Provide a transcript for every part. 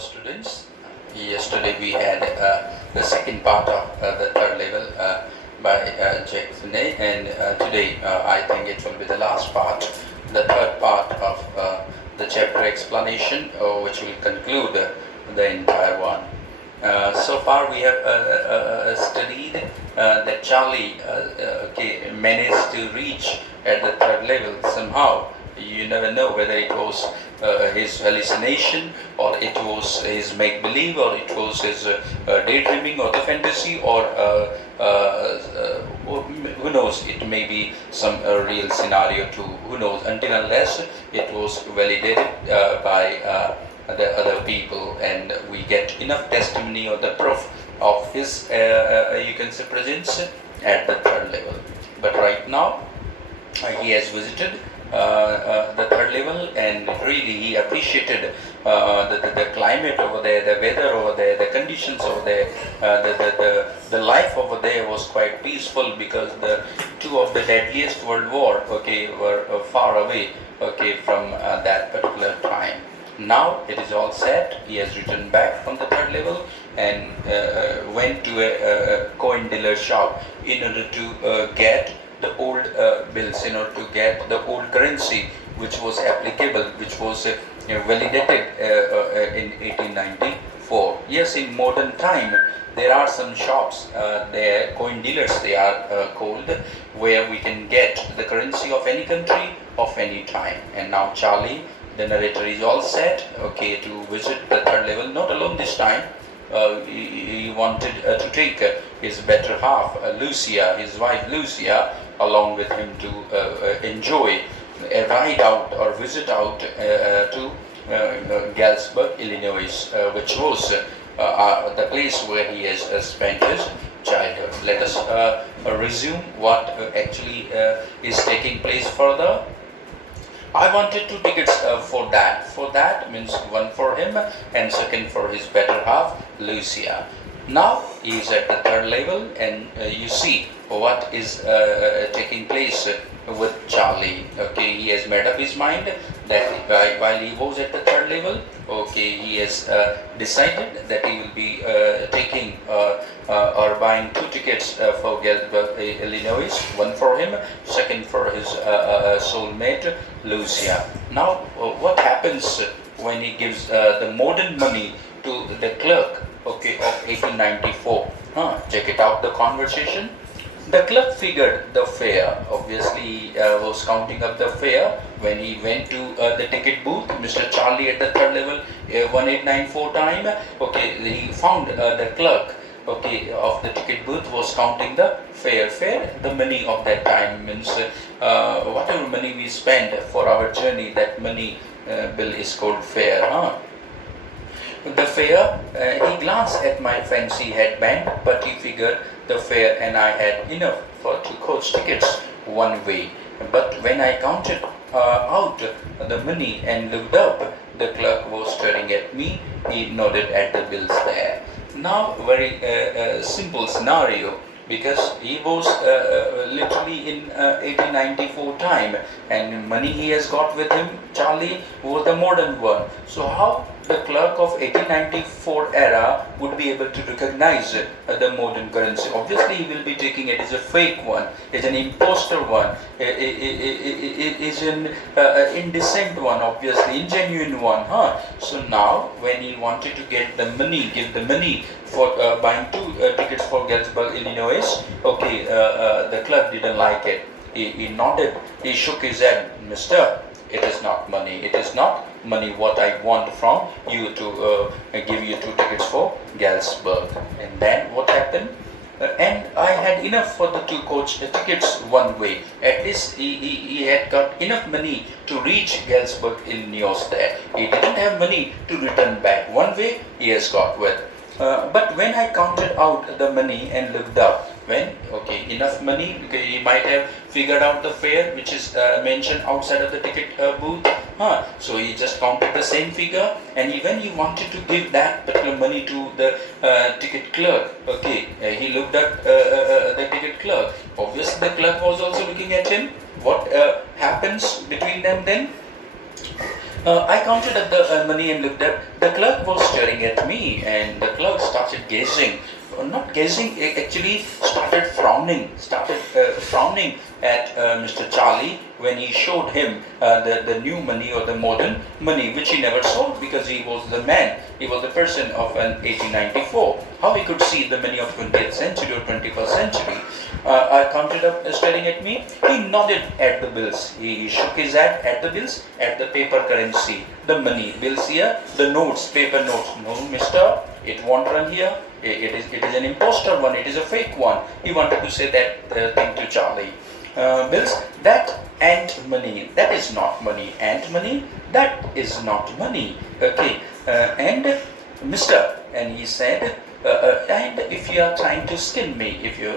students. Yesterday we had the second part of the third level by Jack Finney, and today I think it will be the last part, the third part of the chapter explanation, which will conclude the entire one. So far we have studied that Charlie managed to reach at the third level somehow. You never know whether it was his hallucination, or it was his make-believe, or it was his daydreaming, or the fantasy, or who knows, it may be some real scenario too, who knows, until unless it was validated by the other people, and we get enough testimony or the proof of his you can say presence at the third level. But right now he has visited the third level, and really he appreciated the climate over there, the weather over there, the conditions over there, the life over there was quite peaceful, because the two of the deadliest world war were far away from that particular time. Now it is all set. He has returned back from the third level and went to a coin dealer shop in order to get the old bills, in order to get the old currency which was applicable, which was validated in 1894. Yes, in modern time there are some shops, there coin dealers they are called, where we can get the currency of any country of any time. And now Charlie, the narrator, is all set to visit the third level, not alone this time. He wanted to take his better half, Lucia, his wife Lucia, along with him to enjoy a ride out or visit out to Galesburg, Illinois, which was the place where he has spent his childhood. Let us resume what actually is taking place further. I wanted 2 tickets for that. For that means one for him and second for his better half, Lucia. Now he is at the third level, and you see what is taking place with Charlie. He has made up his mind that while he was at the third level, he has decided that he will be taking or buying 2 tickets for Galesburg, Illinois, one for him, second for his soulmate Lucia. Now what happens when he gives the modern money to the clerk of 1894? Check it out, the conversation. The clerk figured the fare. Obviously he was counting up the fare when he went to the ticket booth. Mr. Charlie at the third level, 1894 time, he found the clerk of the ticket booth was counting the fare. The money of that time means whatever money we spend for our journey, that money bill is called fare. The fare, he glanced at my fancy headband, but he figured the fare, and I had enough for 2 coach tickets one way. But when I counted out the money and looked up, the clerk was staring at me. He nodded at the bills there. Now very simple scenario, because he was literally in 1894 time, and money he has got with him, Charlie, was the modern one. So how the clerk of 1894 era would be able to recognize the modern currency? Obviously he will be taking it as a fake one, as an imposter one, is an indecent one, obviously ingenuine one. So now when he wanted to get the money, give the money for buying 2 tickets for Galesburg, Illinois, the clerk didn't like it. He nodded, he shook his head. Mister, it is not money. It is not money what I want from you to give you 2 tickets for Galesburg. And then what happened? And I had enough for the 2 coach tickets one way. At least he had got enough money to reach Galesburg, Illinois there. He didn't have money to return back. One way he has got with. But when I counted out the money and looked up, when enough money, he might have figured out the fare which is mentioned outside of the ticket booth. So he just counted the same figure, and even he wanted to give that particular money to the ticket clerk. He looked at the ticket clerk. Obviously the clerk was also looking at him. What happens between them then? I counted up the money and looked up. The clerk was staring at me, and the clerk started gazing. Not gazing, actually started frowning. Frowning at Mr. Charlie when he showed him the new money or the modern money, which he never saw because he was the man. He was the person of an 1894. How he could see the money of 20th century or 21st century? I counted up staring at me. He nodded at the bills. He shook his head at the bills, at the paper currency, the money bills here, the notes, paper notes. No, mister, it won't run here. It is an imposter one. It is a fake one. He wanted to say that thing to Charlie. Bills, that ain't money. That is not money. Ain't money. That is not money. Okay. And mister, and he said, and if you are trying to skin me, if you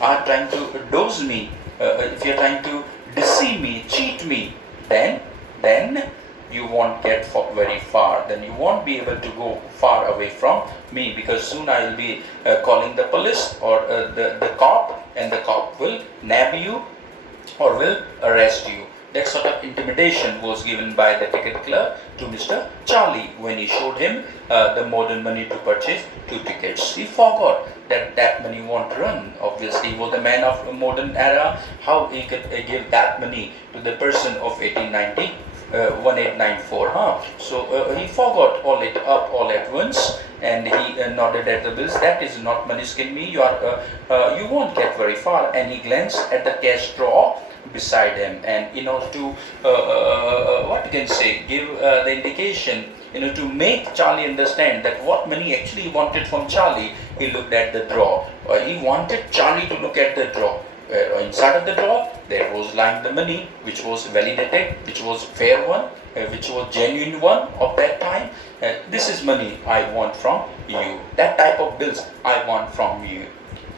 are trying to dose me, if you are trying to deceive me, cheat me, then you won't get very far. Then you won't be able to go far away from me, because soon I will be calling the police or the cop, and the cop will nab you or will arrest you. That sort of intimidation was given by the ticket clerk to Mr. Charlie when he showed him the modern money to purchase 2 tickets. He forgot that money won't run. Obviously, he was the man of a modern era. How he could give that money to the person of 1890? 1894, huh? So he forgot all it up all at once, and he nodded at the bills. That is not money skin me. You won't get very far. And he glanced at the cash drawer beside him, and to what you can say, give the indication, to make Charlie understand that what money actually he wanted from Charlie. He looked at the drawer. He wanted Charlie to look at the drawer. Inside of the drawer there was lying the money, which was validated, which was fair one, which was genuine one of that time. This is money I want from you. That type of bills I want from you.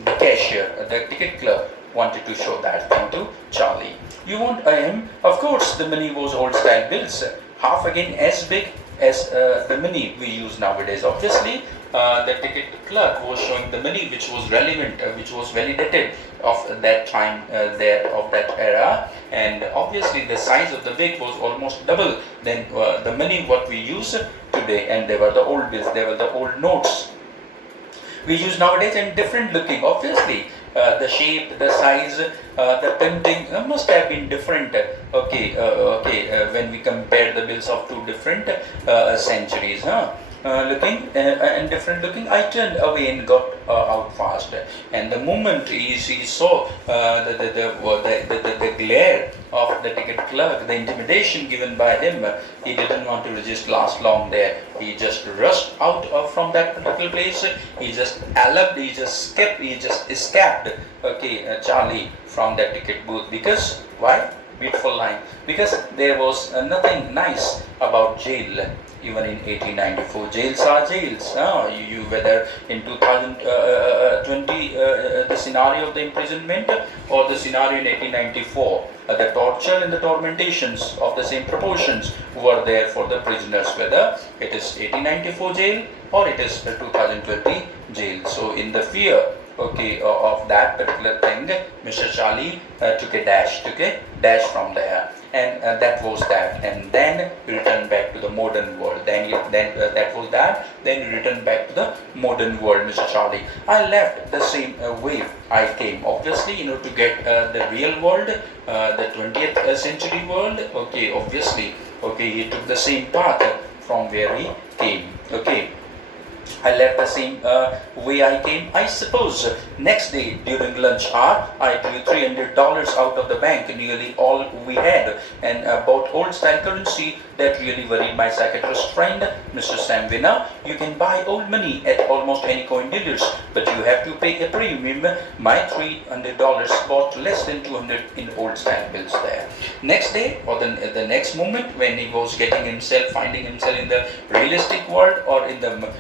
The cashier, the ticket clerk, wanted to show that thing to Charlie. You want him? Of course, the money was old style bills, half again as big as the money we use nowadays. Obviously, the ticket clerk was showing the money which was relevant, which was validated of that time there, of that era, and obviously the size of the big was almost double than the money what we use today, and they were the old bills, they were the old notes we use nowadays, and different looking. Obviously, the shape, the size, the printing must have been different. When we compare the bills of 2 different centuries, looking and different looking, I turned away and got out fast. And the moment he saw the glare of the ticket clerk, the intimidation given by him, he didn't want to resist last long there. He just rushed out from that particular place. He just eloped, he just escaped, Charlie, from that ticket booth. Because why? Beautiful line. Because there was nothing nice about jail. Even in 1894, jails are jails. Whether in 2020 the scenario of the imprisonment, or the scenario in 1894, the torture and the tormentations of the same proportions were there for the prisoners, whether it is 1894 jail or it is the 2020 jail. So in the fear of that particular thing, Mr. Charlie took a dash from there, and that was that. And then he returned back to the modern world. Then that was that. Then he returned back to the modern world, Mr. Charlie. I left the same way I came. Obviously, to get the real world, the 20th century world. Obviously, he took the same path from where he came. I left the same way I came. I suppose next day during lunch hour, I drew $300 out of the bank, nearly all we had, and bought old style currency. That really worried my psychiatrist friend, Mr. Sam Winner. You can buy old money at almost any coin dealers, but you have to pay a premium. My $300 bought less than 200 in old style bills there. Next day, or the next moment, when he was finding himself in the realistic world, or in the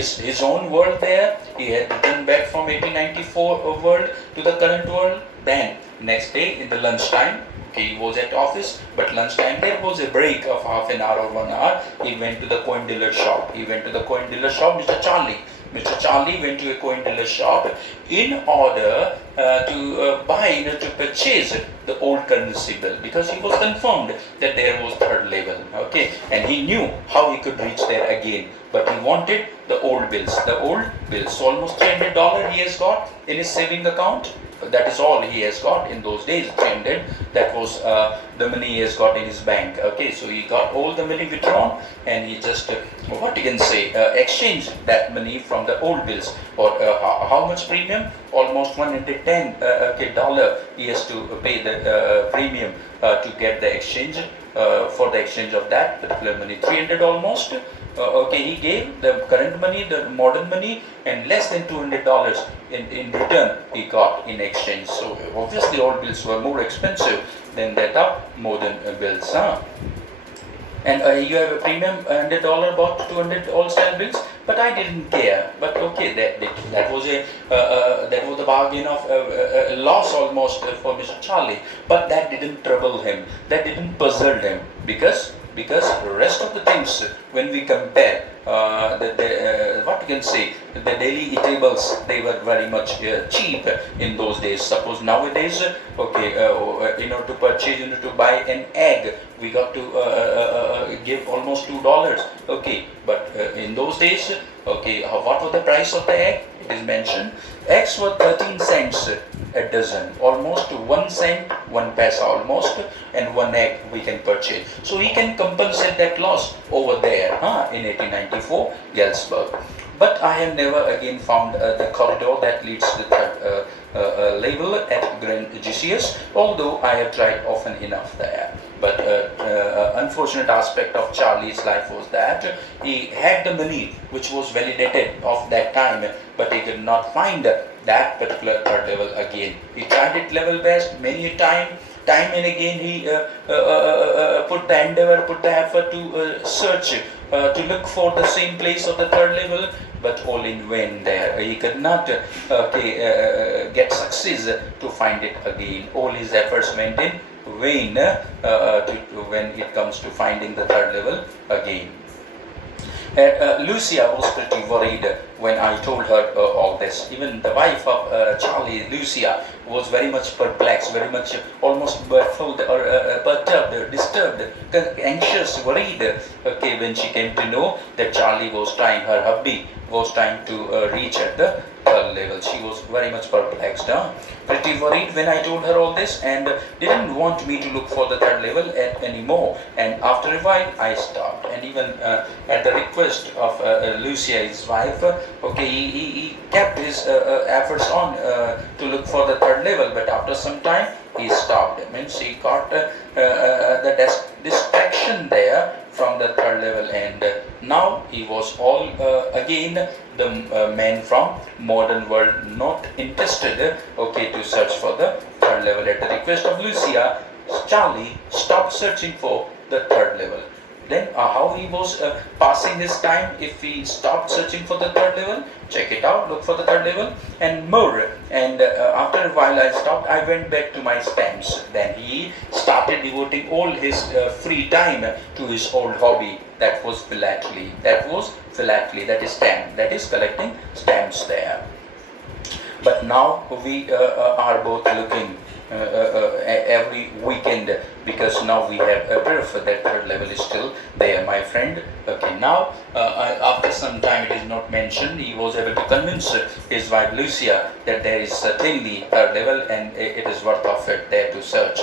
his own world there, he had returned back from 1894 world to the current world. Then next day in the lunchtime, he was at office, but lunchtime there was a break of half an hour or 1 hour. He went to the coin dealer shop. Mr. Charlie Mr. Charlie went to a coin dealer shop in order to buy, to purchase the old currency bill, because he was confirmed that there was third level, okay, and he knew how he could reach there again, but he wanted the old bills. So almost $300 he has got in his saving account. That is all he has got in those days, 300. That was the money he has got in his bank. Okay, so he got all the money withdrawn, and he just what you can say, exchanged that money from the old bills. Or how much premium? Almost $110 dollar he has to pay the premium to get the exchange, for the exchange of that particular money, 300 almost. Okay, he gave the current money, the modern money, and less than $200 in return he got in exchange. So obviously old bills were more expensive than that of modern bills. And you have a premium $100 bought 200 old style bills, but I didn't care. But okay, that was the bargain of a loss almost for Mr. Charlie. But that didn't trouble him. That didn't puzzle him, because the rest of the things, when we compare what you can say, the daily eatables, they were very much cheap in those days. Suppose nowadays, okay, to purchase, to buy an egg, we got to give almost $2. Okay, but in those days, okay, what was the price of the egg? It is mentioned, eggs were 13 cents a dozen, almost 1 cent, 1 paisa almost, and one egg we can purchase. So he can compensate that loss over there in 1894, Galesburg. But I have never again found the corridor that leads to the level at Grand Gisius, although I have tried often enough there. But unfortunate aspect of Charlie's life was that he had the money which was validated of that time, but he could not find that particular third level again. He tried it level best many time and again. He put the endeavor, put the effort to search, to look for the same place of the third level, but all in vain there. He could not get success to find it again. All his efforts went in vain when it comes to finding the third level again. Lucia was pretty worried when I told her all this. Even the wife of Charlie, Lucia, was very much perplexed, very much almost baffled or perturbed, disturbed, anxious, worried, okay, when she came to know that Charlie was trying, her hubby was trying to reach at the third level. She was very much perplexed, pretty worried when I told her all this, and didn't want me to look for the third level anymore. And after a while I stopped, and even at the request of Lucia, his wife, okay, he kept his efforts on to look for the third level, but after some time he stopped. Means he got the distraction there from the third level, and now he was all again the man from modern world, not interested, okay, to search for the third level. At the request of Lucia, Charlie stopped searching for the third level. Then how he was passing his time if he stopped searching for the third level? Check it out, look for the third level and more. And after a while I stopped, I went back to my stamps. Then he started devoting all his free time to his old hobby. That was philately. That is stamp. That is collecting stamps there. But now we are both looking every weekend, because now we have a proof that third level is still there, my friend. Okay, now after some time, it is not mentioned, he was able to convince his wife Lucia that there is certainly third level and it is worth of it there to search,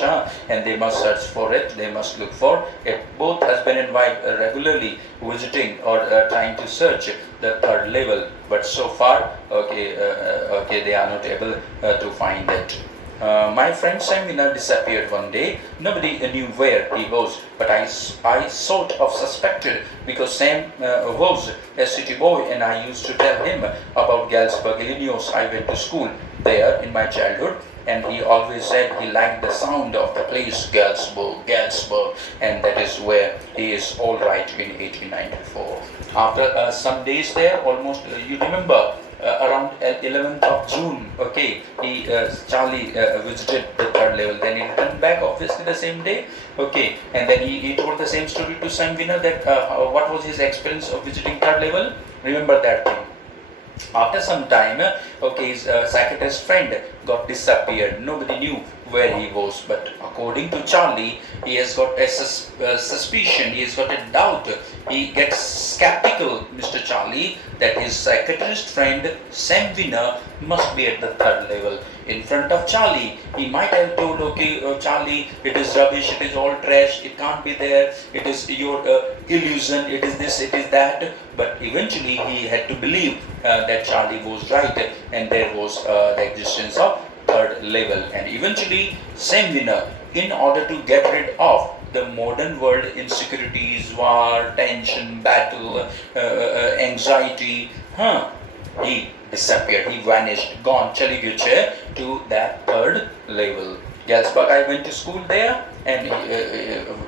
and they must search for it, they must look for it. Both husband and wife regularly visiting or trying to search the third level, but so far, okay, they are not able to find it. My friend Sam disappeared one day. Nobody knew where he was, but I sort of suspected, because Sam was a city boy and I used to tell him about Galesburg, Illinois. I went to school there in my childhood, and he always said he liked the sound of the place, Galesburg, and that is where he is all right in 1894. After some days there, almost, you remember, around 11th of June, okay, Charlie visited the third level. Then he returned back, obviously the same day, okay, and then he told the same story to Sanvina that what was his experience of visiting third level. Remember that thing. After some time, okay, his psychiatrist friend got disappeared. Nobody knew where he was. But according to Charlie, he has got a suspicion, he has got a doubt. He gets skeptical, Mr. Charlie, that his psychiatrist friend Sam Winner must be at the third level. In front of Charlie, he might have told, okay, Charlie, it is rubbish, it is all trash, it can't be there, it is your illusion, it is this, it is that. But eventually he had to believe that Charlie was right, and there was the existence of third level. And eventually Sam Winner, in order to get rid of the modern world insecurities, war, tension, battle, anxiety, he disappeared, he vanished, gone, chali gaya to that third level. Galsburg, I went to school there, and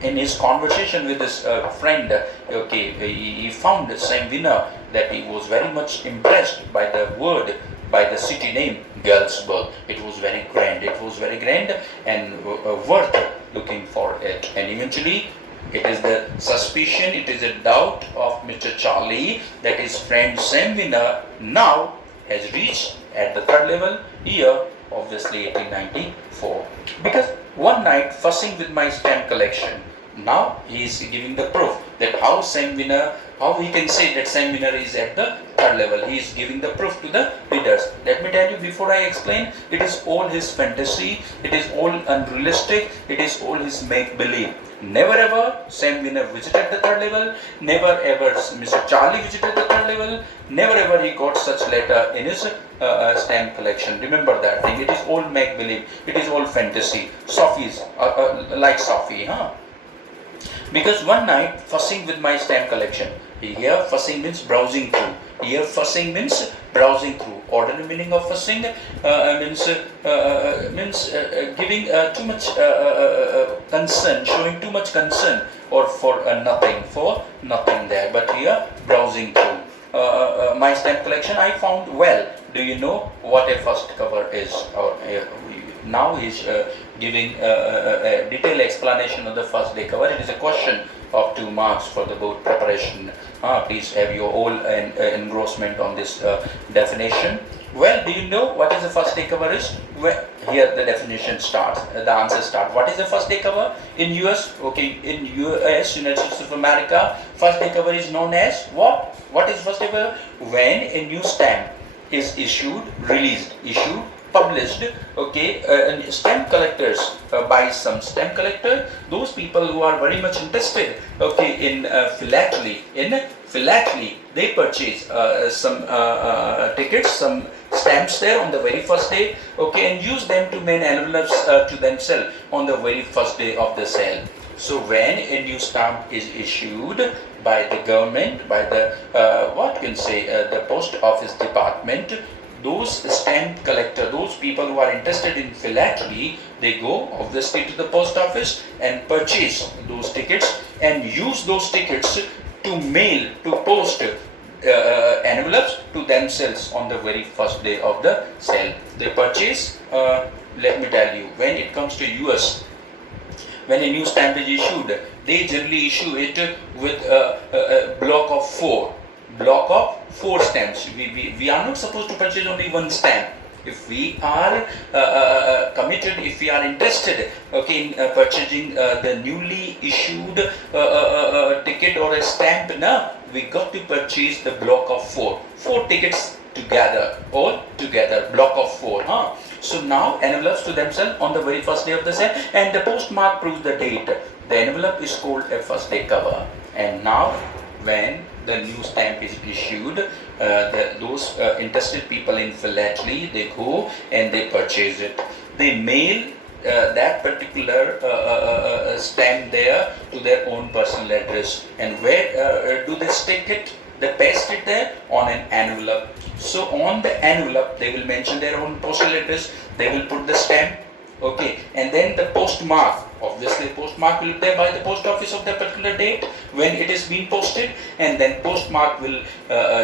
in his conversation with his friend, okay, he found Sam Winner that he was very much impressed by the word, by the city name Galsburg. It was very grand, and worth looking for it. And eventually it is the suspicion, it is a doubt of Mr. Charlie that his friend Sam Winner now has reached at the third level, year obviously 1894. Because one night, fussing with my stamp collection, now he is giving the proof that how he can say that Sam Winner is at the third level. He is giving the proof to the readers. Let me tell you before I explain, it is all his fantasy, it is all unrealistic, it is all his make-believe. Never ever Sam Winner visited the third level, never ever Mr. Charlie visited the third level, never ever he got such letter in his stamp collection. Remember that thing, it is all make-believe, it is all fantasy. Sophie's, like Sophie, Because one night, fussing with my stamp collection. Here, fussing means browsing through. Here, fussing means browsing through. Ordinary meaning of fussing means giving too much concern, showing too much concern, or for nothing there. But here, browsing through. My stamp collection I found well. Do you know what a first cover is? Now he's giving a detailed explanation of the first day cover. It is a question of 2 marks for the board preparation. Please have your whole engrossment on this definition. Well, do you know what is the first day cover is? Well, here the definition starts, the answer starts. What is the first day cover? In US, okay, in US, United States of America, first day cover is known as what? What is first day cover? When a new stamp is published, okay, and stamp collectors buy some stamp collector, those people who are very much interested, okay, in philately, they purchase some tickets, some stamps there on the very first day, okay, and use them to mail envelopes to themselves on the very first day of the sale. So when a new stamp is issued by the government, by the the post office department, those stamp collector, those people who are interested in philately, they go obviously to the post office and purchase those tickets and use those tickets to mail, to post envelopes to themselves on the very first day of the sale. They purchase, let me tell you, when it comes to US, when a new stamp is issued, they generally issue it with a block of 4 stamps. We are not supposed to purchase only one stamp. If we are committed, if we are interested, okay, in purchasing the newly issued ticket or a stamp, we got to purchase the block of 4 tickets together, all together, block of 4. So now envelopes to themselves on the very first day of the sale, and the postmark proves the date. The envelope is called a first day cover. And now when the new stamp is issued, those interested people in philately, they go and they purchase it. They mail that particular stamp there to their own personal address. And where do they stick it? They paste it there on an envelope. So on the envelope, they will mention their own postal address. They will put the stamp, okay, and then the postmark. Obviously, postmark will be there by the post office of that particular date when it is being posted, and then postmark will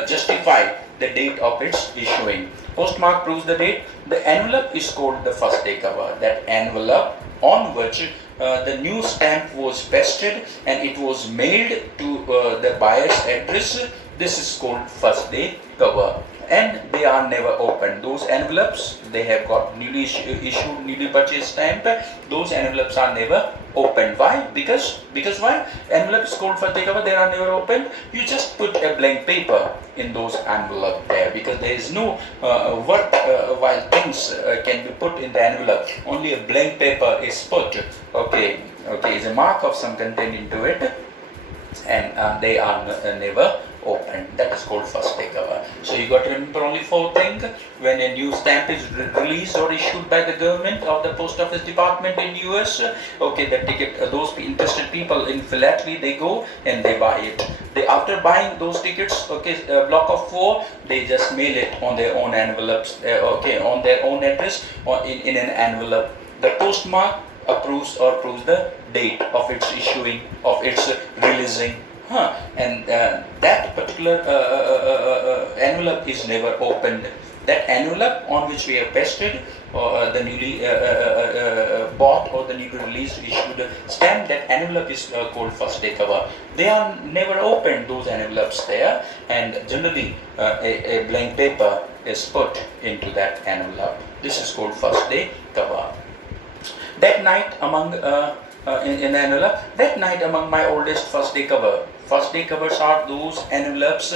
justify the date of its issuing. Postmark proves the date. The envelope is called the first day cover. That envelope on which the new stamp was pasted and it was mailed to the buyer's address This is called first day cover, and they are never opened. Those envelopes, they have got newly issued, newly purchased stamp. Those envelopes are never opened. Why? Because why? Envelope is called first day cover. They are never opened. You just put a blank paper in those envelope there, because there is no while things can be put in the envelope. Only a blank paper is put. Okay, is a mark of some content into it, and they are never open. That is called first day cover. So you got to remember only 4 things. When a new stamp is released or issued by the government or the post office department in US, okay, the ticket, those interested people in philately, they go and they buy it. They, after buying those tickets, okay, a block of 4, they just mail it on their own envelopes, okay, on their own address or in an envelope. The postmark approves the date of its issuing, of its releasing. And that particular envelope is never opened. That envelope on which we have pasted the newly bought or the newly released issued stamp, that envelope is called first day cover. They are never opened, those envelopes there, and generally a blank paper is put into that envelope. This is called first day cover. That night among in the envelope, that night among my oldest first day cover. First day covers are those envelopes.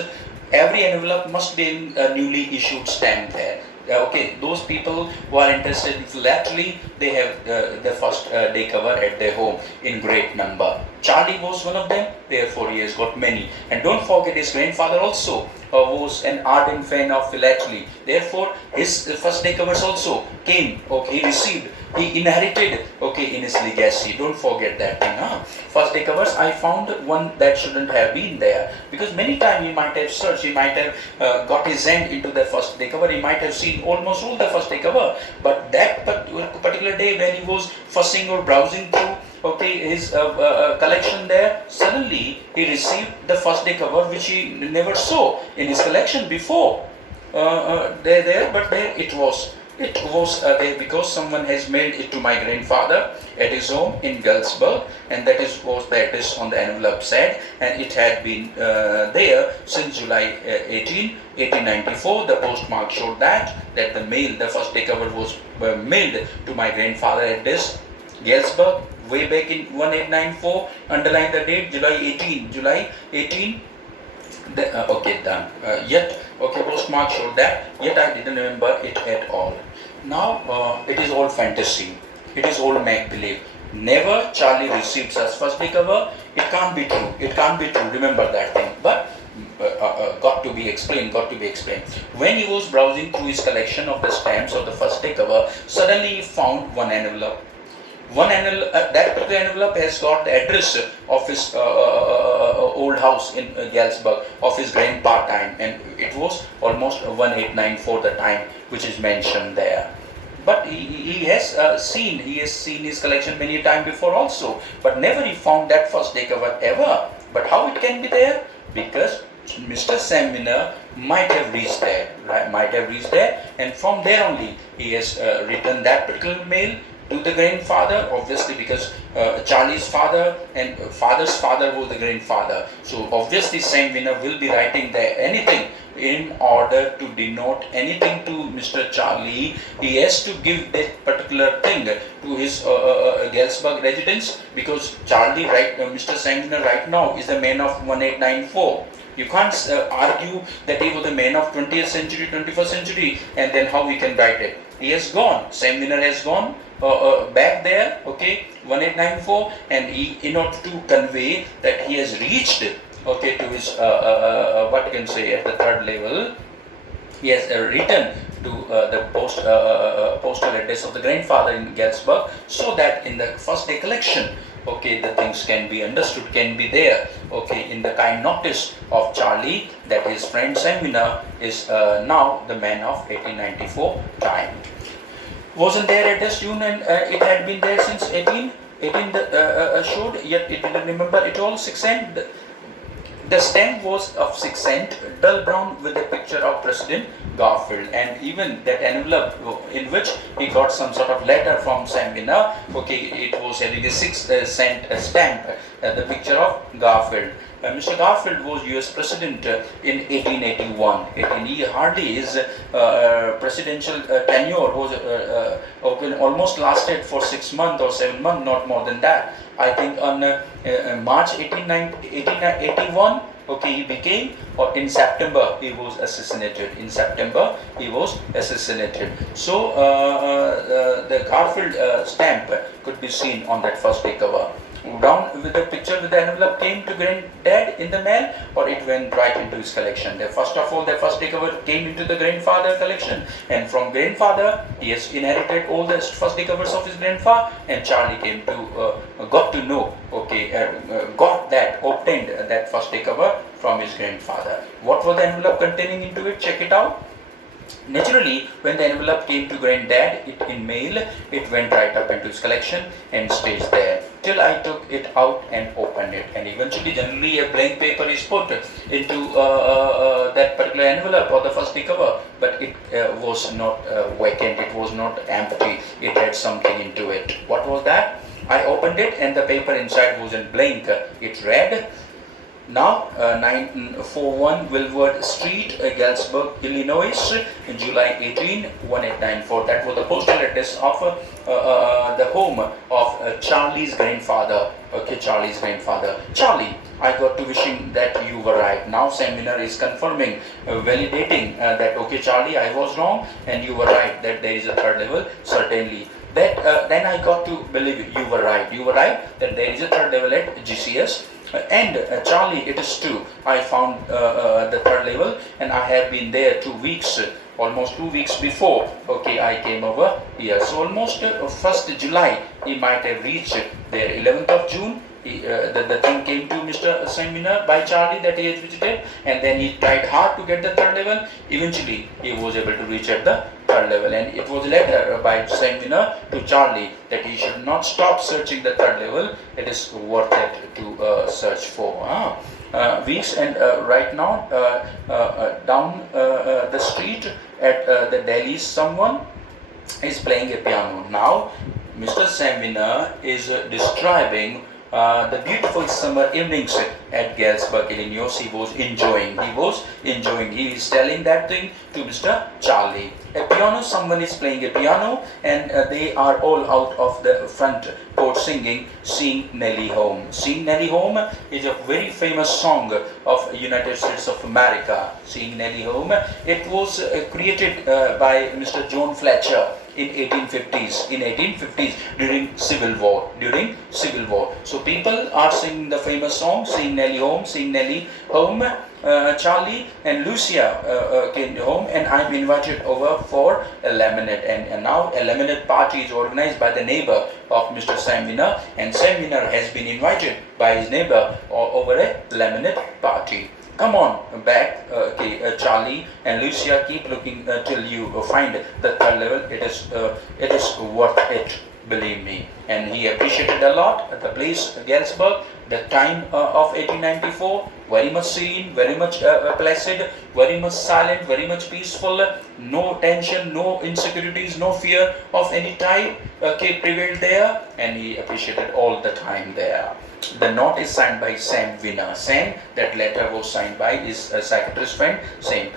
Every envelope must be a newly issued stamp there. Okay, those people who are interested in philately, they have the first day cover at their home in great number. Charlie was one of them, therefore he has got many. And don't forget, his grandfather also was an ardent fan of philately. Therefore, his first day covers also came, okay, he received, he inherited, okay, in his legacy. Don't forget that thing. First day covers, I found one that shouldn't have been there, because many times he might have searched, he might have got his hand into the first day cover, he might have seen almost all the first day cover, but that particular day when he was fussing or browsing through, okay, his collection there, suddenly he received the first day cover which he never saw in his collection before. But there it was. It was there because someone has mailed it to my grandfather at his home in Galesburg, and that was the address on the envelope said, and it had been there since July 1894. The postmark showed that the first day cover was mailed to my grandfather at this Galesburg way back in 1894. Underline the date, July 18. Okay, done. Postmark showed that, yet I didn't remember it at all. Now it is all fantasy. It is all make-believe. Never Charlie received such first day cover. It can't be true. It can't be true. Remember that thing. But got to be explained. When he was browsing through his collection of the stamps of the first day cover, suddenly he found one envelope. That particular envelope has got the address of his old house in Galesburg, of his grandpa time, and it was almost 1894 the time which is mentioned there. But he has seen his collection many times before also, but never he found that first day cover ever. But how it can be there? Because Mr. Sam Winner might have reached there, and from there only he has written that particular mail to the grandfather, obviously, because Charlie's father and father's father was the grandfather. So obviously Sam Winner will be writing there anything in order to denote anything to Mr. Charlie. He has to give that particular thing to his Galesburg residence, because Charlie, Mr. Sam Winner right now is the man of 1894. You can't argue that he was the man of 20th century, 21st century, and then how we can write it. He has gone. Sam Winner has gone back there, okay, 1894, and he, in order to convey that he has reached, okay, to his what you can say at the 3rd level, he has written to the postal address of the grandfather in Galesburg, so that in the first day collection, okay, the things can be understood, can be there, okay, in the kind notice of Charlie, that his friend Sam Winner is now the man of 1894 time. Wasn't there at this June, and it had been there since 18 showed, yet it didn't remember it all. 6 cent. The stamp was of 6 cent, dull brown, with a picture of President Garfield, and even that envelope in which he got some sort of letter from Sam Winner, okay, it was having a 6 cent stamp, the picture of Garfield. Mr. Garfield was US President in 1881. He hardly his presidential tenure was almost lasted for 6 months or 7 months, not more than that. I think on March 1881, okay, he became, or in September he was assassinated. In September he was assassinated. So the Garfield stamp could be seen on that first day cover. Down with the picture with the envelope came to granddad in the mail, or it went right into his collection. First of all, the first day cover came into the grandfather collection, and from grandfather he has inherited all the first day covers of his grandfather, and Charlie came to got to know, okay, obtained that first day cover from his grandfather. What was the envelope containing into it? Check it out. Naturally, when the envelope came to granddad in mail, it went right up into his collection and stays there till I took it out and opened it. And eventually, generally, a blank paper is put into that particular envelope or the first day cover, but it was not vacant, it was not empty, it had something into it. What was that? I opened it and the paper inside wasn't blank. It read, now, 941 Wilward Street, Galesburg, Illinois, July 18, 1894. That was the postal address of the home of Charlie's grandfather. Okay, Charlie's grandfather. Charlie, I got to wishing that you were right. Now Sam Winner is confirming, validating that, okay, Charlie, I was wrong and you were right, that there is a third level, certainly. Then I got to believe you were right. You were right that there is a third level at GCS. And Charlie, it is true, I found the third level and I have been there 2 weeks, almost 2 weeks before, okay, I came over here. So almost 1st July, he might have reached there. 11th of June, the thing came to Mr. Seminar by Charlie that he has visited, and then he tried hard to get the third level. Eventually, he was able to reach at the third level, and it was a letter by Seminar to Charlie that he should not stop searching the third level. It is worth it to search for. Weeks, and right now down the street at the Delhi, someone is playing a piano. Now Mr. Seminar is describing the beautiful summer evenings at Galesburg, Illinois. He was enjoying. He is telling that thing to Mr. Charlie. A piano, someone is playing a piano, and they are all out of the front porch singing Sing Nellie Home. Sing Nellie Home is a very famous song of United States of America. Sing Nellie Home. It was created by Mr. John Fletcher in 1850s during Civil War. So people are singing the famous song Sing Nellie Home, Sing Nellie Home. Charlie and Lucia came home, and I'm invited over for a lemonade, and now a lemonade party is organized by the neighbor of Mr. Sam Winner, and Sam Winner has been invited by his neighbor over a lemonade party. Come on back, Charlie and Lucia, keep looking till you find the third level. It is worth it, believe me. And he appreciated a lot at the place, Galesburg, the time of 1894. Very much serene, very much placid, very much silent, very much peaceful. No tension, no insecurities, no fear of any type prevailed there, and he appreciated all the time there. The note is signed by Sam Winner. Sam, that letter was signed by his psychiatrist friend, Sam.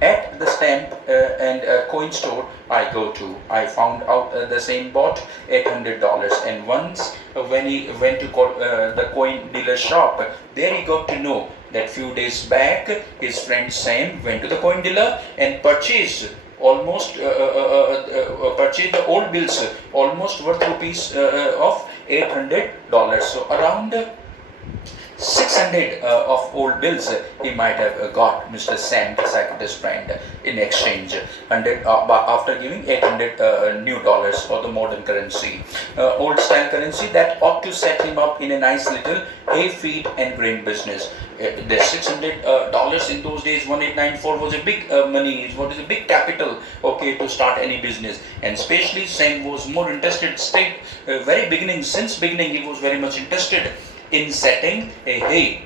At the stamp and coin store I go to, I found out the same bought $800, and once when he went to the coin dealer shop, there he got to know that few days back his friend Sam went to the coin dealer and purchased purchased the old bills almost worth rupees of $800. So around 600 of old bills he might have got, Mr. Sam, the psychiatrist friend, in exchange, 100 after giving 800 new dollars for the modern currency, old style currency that ought to set him up in a nice little hay feed and grain business. The $600 in those days, 1894, was a big money. It was a big capital, to start any business. And especially Sam was more interested, since beginning he was very much interested in setting a hay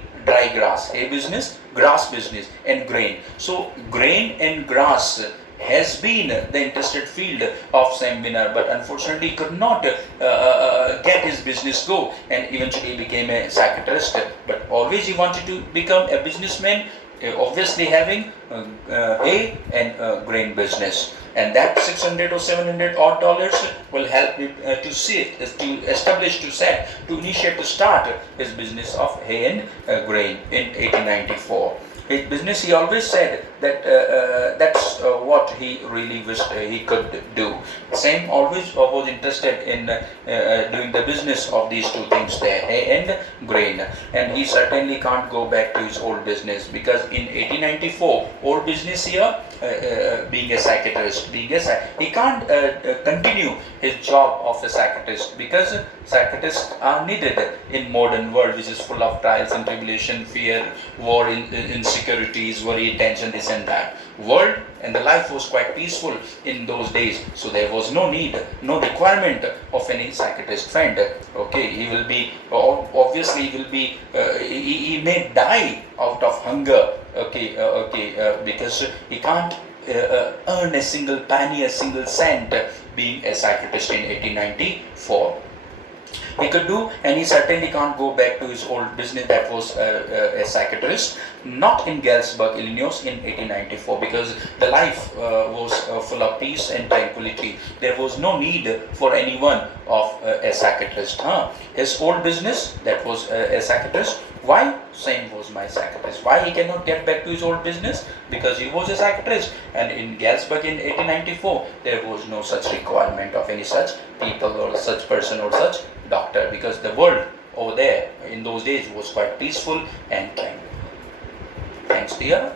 business, grass business, and grain. So grain and grass has been the interested field of Sam Winner, but unfortunately could not get his business go, and eventually became a psychiatrist. But always he wanted to become a businessman, obviously having hay and grain business, and that 600 or 700 odd dollars will help him to establish, to set, to initiate, to start his business of hay and grain in 1894. His business, he always said that that's what he really wished he could do. Sam always was interested in doing the business of these two things there, hay and grain. And he certainly can't go back to his old business, because in 1894, old business here, being a psychiatrist, he can't continue his job of a psychiatrist, because psychiatrists are needed in modern world, which is full of trials and tribulation, fear, war, insecurities, worry, tension, this and that world. And the life was quite peaceful in those days, so there was no need, no requirement of any psychiatrist friend. Okay, he will be, obviously he will be, he may die out of hunger. Okay, because he can't earn a single penny, a single cent, being a psychiatrist in 1894. He could do, and he certainly can't go back to his old business, that was a psychiatrist, not in Galesburg, Illinois in 1894, because the life was full of peace and tranquility. There was no need for anyone of a psychiatrist. His old business, that was a psychiatrist. Why? Same was my psychiatrist. Why he cannot get back to his old business? Because he was a psychiatrist, and in Galesburg in 1894, there was no such requirement of any such people or such person or such doctor, because the world over there in those days was quite peaceful and tranquil. Thanks, dear.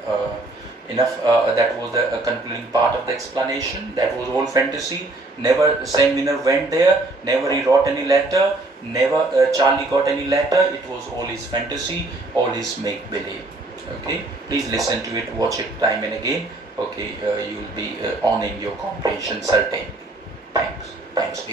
Enough. That was the concluding part of the explanation. That was all fantasy. Never Sam Winner went there. Never he wrote any letter. Never Charlie got any letter. It was all his fantasy, all his make believe. Okay. Please listen to it, watch it time and again. Okay. You will be owning your comprehension certain. Thanks. Thanks, dear.